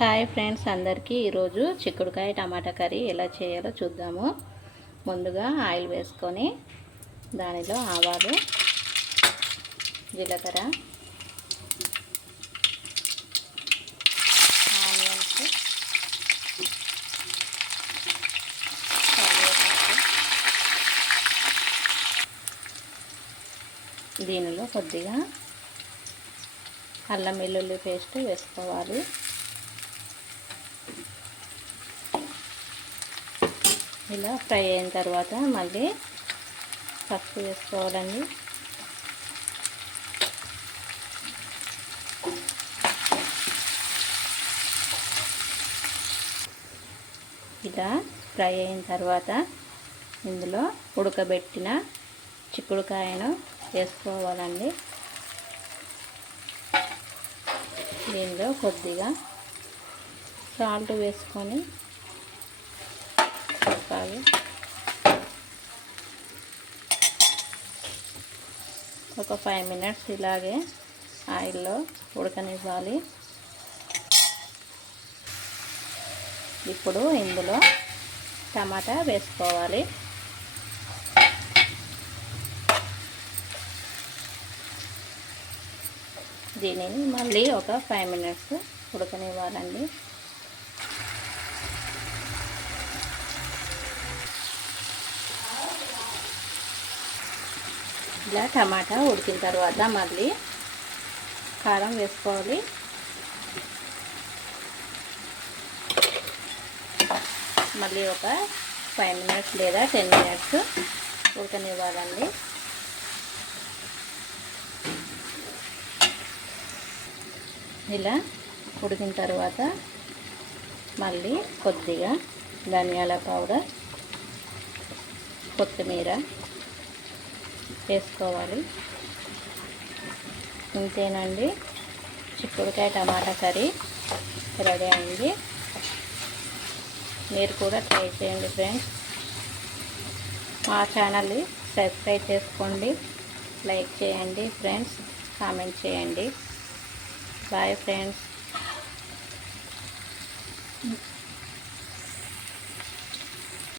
Hi friends అందరికీ. ఈరోజు చిక్కుడుకాయ టమాటా కర్రీ ఎలా చేయాలో చూద్దాము. ముందుగా ఆయిల్ వేసుకొని దానిలో ఆవాలు జీలకర్ర ఆనియన్స్ దీనిలో కొద్దిగా అల్లం వెల్లుల్లి పేస్ట్ వేసుకోవాలి. ఇలా ఫ్రై అయిన తర్వాత మళ్ళీ పసుపు వేసుకోవాలండి. ఇలా ఫ్రై అయిన తర్వాత ఇందులో ఉడకబెట్టిన చిక్కుడుకాయను వేసుకోవాలండి. దీనిలో కొద్దిగా సాల్ట్ వేసుకొని కలపాలి ఒక ఫైవ్ మినిట్స్ ఇలాగే ఆయిల్లో ఉడకనివ్వాలి. ఇప్పుడు ఇందులో టమాటా వేసుకోవాలి. దీనిని మళ్ళీ ఒక ఫైవ్ మినిట్స్ ఉడకనివ్వాలండి. ఇలా టమాటా ఉడికిన తర్వాత మళ్ళీ కారం వేసుకోవాలి. మళ్ళీ ఒక ఫైవ్ మినిట్స్ లేదా టెన్ మినిట్స్ ఉడకనివ్వాలండి. ఇలా ఉడికిన తర్వాత మళ్ళీ కొద్దిగా ధనియాల పౌడర్ కొత్తిమీర వేసుకోవాలి. ఇంతేనండి. చిక్కుడుకాయ టమాటా కర్రీ రెడీ అయింది. మీరు కూడా ట్రై చేయండి ఫ్రెండ్స్. మా ఛానల్ని సబ్స్క్రైబ్ చేసుకోండి. లైక్ చేయండి ఫ్రెండ్స్. కామెంట్ చేయండి. Bye friends.